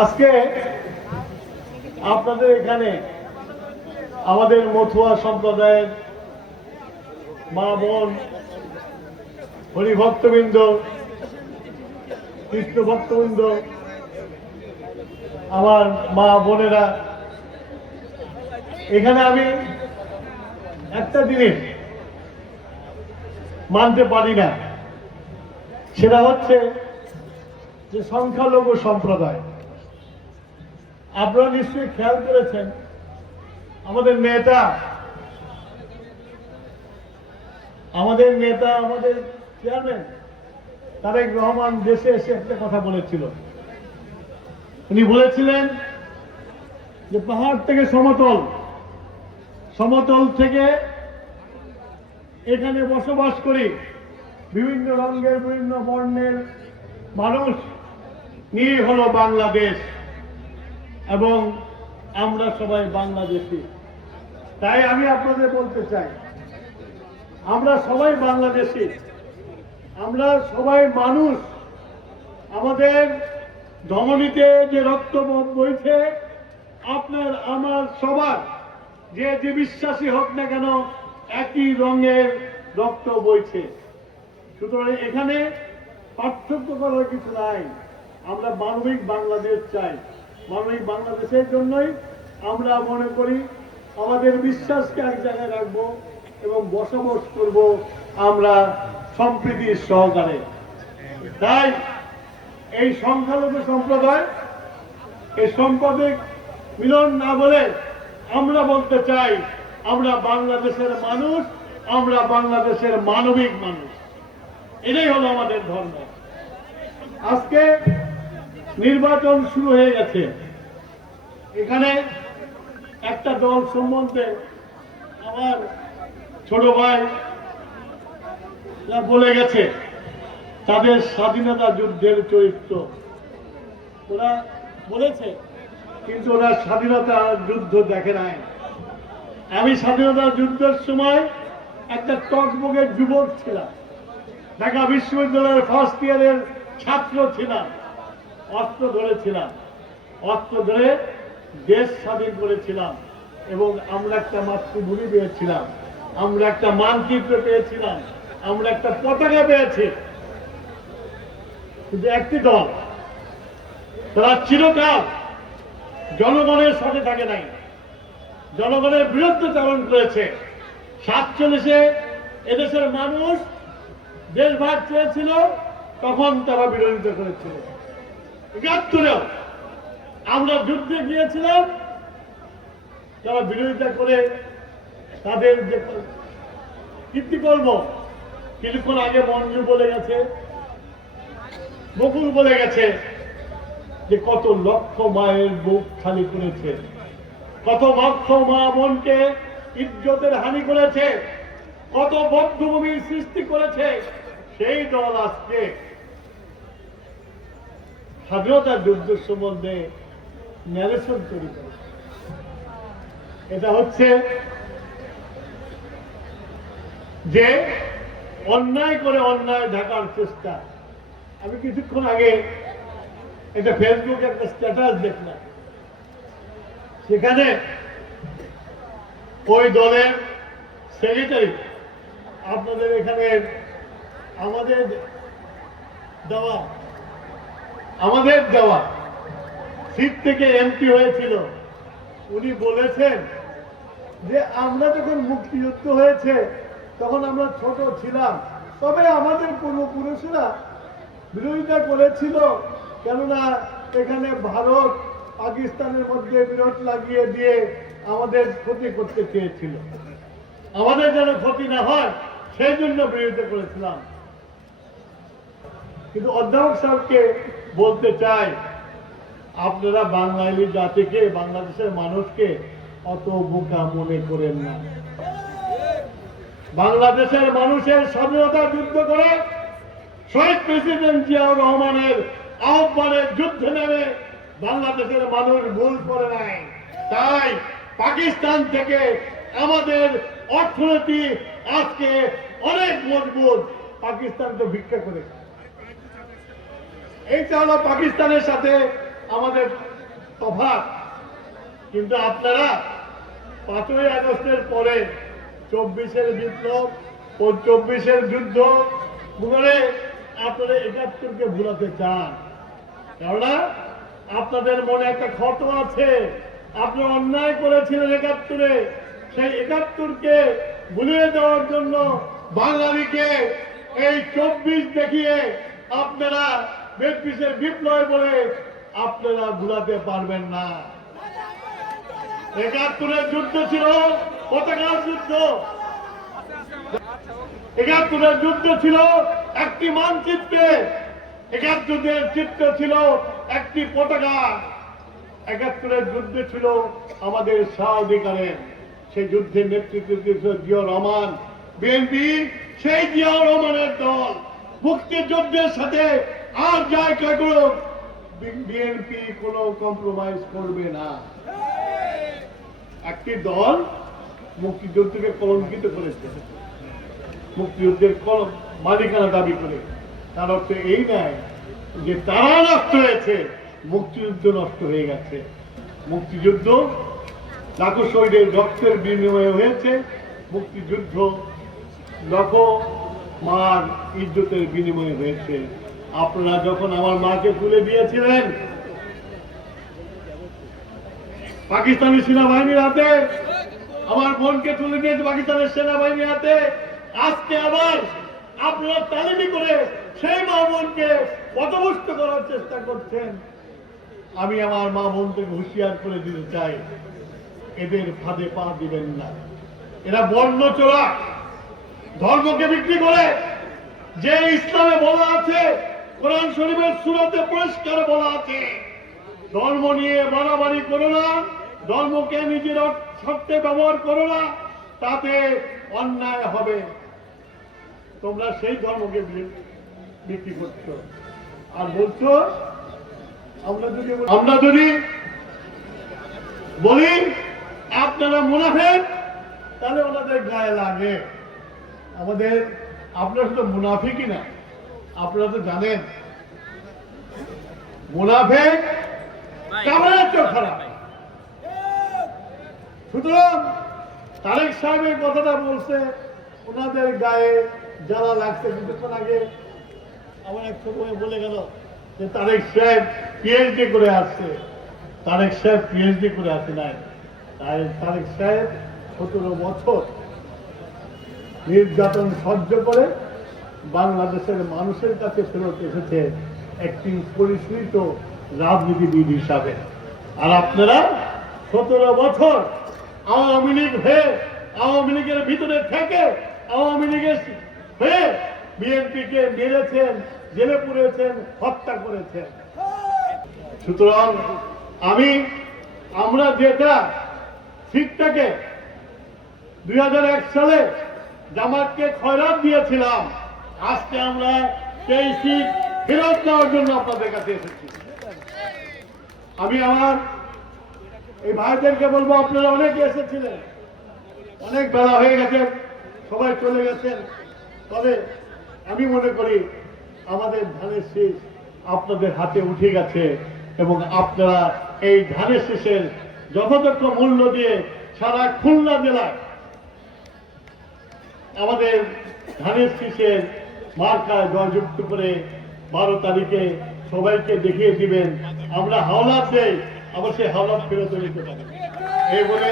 আজকে আপনাদের এখানে আমাদের মথুয়া সম্প্রদায়ের মা বোন, হরিভক্তবৃন্দ, কৃষ্ণ ভক্তবৃন্দ, আমার মা বোনেরা, এখানে আমি একটা জিনিস মানতে পারি না, সেটা হচ্ছে যে সংখ্যালঘু সম্প্রদায়। আপনারা নিশ্চয়ই খেয়াল করেছেন আমাদের নেতা আমাদের চেয়ারম্যান তারেক রহমান দেশে এসে একটা কথা বলেছিল। উনি বলেছিলেন যে পাহাড় থেকে সমতল থেকে এখানে বসবাস করি বিভিন্ন রঙের বিভিন্ন বর্ণের মানুষ নিয়ে হলো বাংলাদেশ, এবং আমরা সবাই বাংলাদেশি। তাই আমি আপনাদের বলতে চাই, আমরা সবাই বাংলাদেশি, আমরা সবাই মানুষ। আমাদের ধমনীতে যে রক্ত বইছে, আপনার আমার সবার যে বিশ্বাসী হোক না কেন, একই রঙের রক্ত বইছে। সুতরাং এখানে পার্থক্য করার কিছু নাই। আমরা মানবিক বাংলাদেশ চাই। মানবিক বাংলাদেশের জন্যই আমরা মনে করি আমাদের বিশ্বাসকে এক জায়গায় রাখবো এবং বসবাস করব আমরা সম্প্রীতির সহকারে। তাই এই সংখ্যালঘু সম্প্রদায় এই সাম্প্রদায়িক মিলন না বলে আমরা বলতে চাই আমরা বাংলাদেশের মানুষ, আমরা বাংলাদেশের মানবিক মানুষ। এটাই হলো আমাদের ধর্ম। আজকে নির্বাচন শুরু হয়ে গেছে। এখানে একটা দল সম্বন্ধে আমার ছোট ভাই বলে গেছে তাদের স্বাধীনতা যুদ্ধের চরিত্র ওরা বলেছে, কিন্তু ওরা স্বাধীনতা যুদ্ধ দেখে নাই। আমি স্বাধীনতা যুদ্ধের সময় একটা টকবগের যুবক ছিলাম, ঢাকা বিশ্ববিদ্যালয়ের ফার্স্ট ইয়ারের ছাত্র ছিলাম, অস্ত্র ধরে দেশ স্বাধীন করেছিলাম, এবং আমরা একটা মাতৃভূমি পেয়েছিলাম, আমরা একটা মানচিত্র পেয়েছিলাম, আমরা একটা পতাকা পেয়েছি। কিন্তু একটি দল, তারা চিরকাল জনগণের সাথে থাকে নাই, জনগণের বিরুদ্ধে চালন করেছে। 47-এ এদেশের মানুষ দেশভাগ চেয়েছিল, তখন তারা বিরোধিতা করেছিল। ৭১-এও আমরা যুদ্ধে গিয়েছিলাম, তারা বিরোধিতা করে তাদের যে কীর্তিকর্ম কিছুক্ষণ আগে মঞ্জু বলে গেছে, বকুল বলে গেছে যে কত লক্ষ মায়ের বুক খালি করেছে, কত লক্ষ মা বোনকে ইজ্জতের হানি করেছে, কত বধ্যভূমির সৃষ্টি করেছে। সেই দল আজকে স্বাধীনতা যুদ্ধের সম্বন্ধে ন্যারেশন তৈরি করে। এটা হচ্ছে যে অন্যায় করে অন্যায় ঢাকার চেষ্টা। আমি কিছুক্ষণ আগে একটা ফেসবুকে একটা স্ট্যাটাস দেখলাম, সেখানে ওই দলের সেক্রেটারি আপনাদের এখানে আমাদের দেওয়া সিট থেকে এমপি হয়েছিল, উনি বলেছেন যে আমরা যখন মুক্তিযুদ্ধ হয়েছে তখন আমরা ছোট ছিলাম, তবে আমাদের পূর্বপুরুষরা বিরোধিতা করেছিল, কেননা এখানে ভারত পাকিস্তানের মধ্যে বিরোধ লাগিয়ে দিয়ে আমাদের ক্ষতি করতে চেয়েছিল, আমাদের যেন ক্ষতি না হয় সেই জন্য বিরোধিতা করেছিলাম। কিন্তু অধ্যাপক সাহেবকে বলতে চাই, আপনারা বাঙালি জাতিকে, বাংলাদেশের মানুষকে অত বোকা মনে করেন না। বাংলাদেশের মানুষের স্বাধীনতা যুদ্ধ করে শহীদ প্রেসিডেন্ট জিয়াউর রহমানের আহ্বানে যুদ্ধে নেমে বাংলাদেশের মানুষ ভুল করে নাই। তাই পাকিস্তান থেকে আমাদের অর্থনীতি আজকে অনেক মজবুত। পাকিস্তান তো ভিক্ষা করে, এইটা হলো পাকিস্তানের সাথে আমাদের তফাৎ। কিন্তু আপনারা 5ই আগস্টের পরে 24-এর বিপ্লব ও 24-এর যুদ্ধ বলে আপনারা 71-কে ভুলাতে চান। কেননা আপনাদের মনে একটা ক্ষত আছে, আপনি অন্যায় করেছিলেন 71-এ, সেই 71-কে ভুলিয়ে দেওয়ার জন্য বাঙালিকে এই 24 দেখিয়ে আপনারা 42-এর বিপ্লব বলে আপনারা ভুলাতে পারবেন না। 71-এর যুদ্ধ ছিল পতাকার যুদ্ধ, 71-এর যুদ্ধ ছিল একটি মানচিত্রে, 71-এর চিত্র ছিল একটি পতাকা, 71-এর যুদ্ধ ছিল আমাদের স্বাধিকারের। সেই যুদ্ধের নেতৃত্ব দিয়েছিল জিয়াউর রহমান। বিএনপি সেই জিয়াউর রহমানের দল, মুক্তিযুদ্ধের সাথে আর যাই করুক বিএনপি কোনো কম্প্রোমাইজ করবে না। একটি দল মুক্তিযুদ্ধকে কলঙ্কিত করেছে, মুক্তিযুদ্ধের মালিকানা দাবি করে। তার অর্থ এই নয় যে তারা নষ্ট হয়েছে, মুক্তিযুদ্ধ নষ্ট হয়ে গেছে। মুক্তিযুদ্ধ লাখো শহীদের রক্তের বিনিময়ে হয়েছে, মুক্তিযুদ্ধ লক্ষ মার ইজ্জতের বিনিময়ে হয়েছে। আপনারা যখন আমার মাকে তুলে দিয়েছিলেন পাকিস্তানি সেনাবাহিনীর হাতে, আমার বোনকে তুলে দিয়েছে পাকিস্তানের সেনাবাহিনীর হাতে, আজকে আবার আপনারা তালিমি করে সেই মা বোনকে পথভ্রষ্ট করার চেষ্টা করছেন। আমি আমার মা বোনকে হুঁশিয়ার করে দিতে চাই, এদের ফাঁদে পা দিবেন না। এরা বর্ণ চোরা, ধর্মকে বিক্রি করে। যে ইসলামে বলা আছে, কোরআন শরীফের সূরাতে পরিষ্কার বলা আছে, ধর্ম নিয়ে বাড়াবাড়ি করো না, ধর্মকে নিজের স্বার্থে ব্যবহার করো না, তাতে অন্যায় হবে। তোমরা সেই ধর্মকে বিক্রি করছো আর বলছো আমরা যদি বলি আপনারা মুনাফিক, তাহলে ওনাদের গায়ে লাগে। আপনারা শুধু মুনাফিকই না, আপনারা তো জানেন মুনাফিক কামানের চেয়ে খারাপ। সুতরাং তারেক সাহেবের কথাটা বলছে, ওনাদের গায়ে জ্বালা লাগছে। কিছুক্ষণ আগে আমার এক সময় বলে গেল যে তারেক সাহেব পিএইচডি করে আসছে। তারেক সাহেব পিএইচডি করে আসে নাই। তারেক সাহেব 17 বছর নির্যাতন সহ্য করে বাংলাদেশের মানুষের কাছে ফেরত এসেছে একটি পরিশ্রিত রাজনীতিবিদ হিসাবে। আর আপনারা 17 বছর আওয়ামী লীগ হয়ে, আওয়ামী লীগের ভিতরে থেকে, আওয়ামী লীগের হয়ে বিএনপিকে মেরেছেন, জেলে পুরেছেন, হত্যা করেছেন। সুতরাং আমরা যেটা সিটটাকে 2001 সালে জামাতকে খয়রাত দিয়েছিলাম, আজকে আমরা সেই সিট ফেরত নেওয়ার জন্য আপনাদের কাছে এসেছি। আমি আমার এই ভাইদেরকে বলবো, আপনারা অনেকে এসেছিলেন, অনেক বেলা হয়ে গেছে, সবাই চলে গেছেন। তবে আমি মনে করি আমাদের ধানের শীষ আপনাদের হাতে উঠে গেছে এবং আপনারা এই ধানের শীষের যথাযথ মূল্য দিয়ে সারা খুলনা জেলায় আমাদের ধানের শীষের মার্কায় জয়যুক্ত করে 12 তারিখে সবাইকে দেখিয়ে দিবেন। আমরা হাওলাত দেই, আবার সেই হাওলাত ফেরত নিতে পারি। এই বলে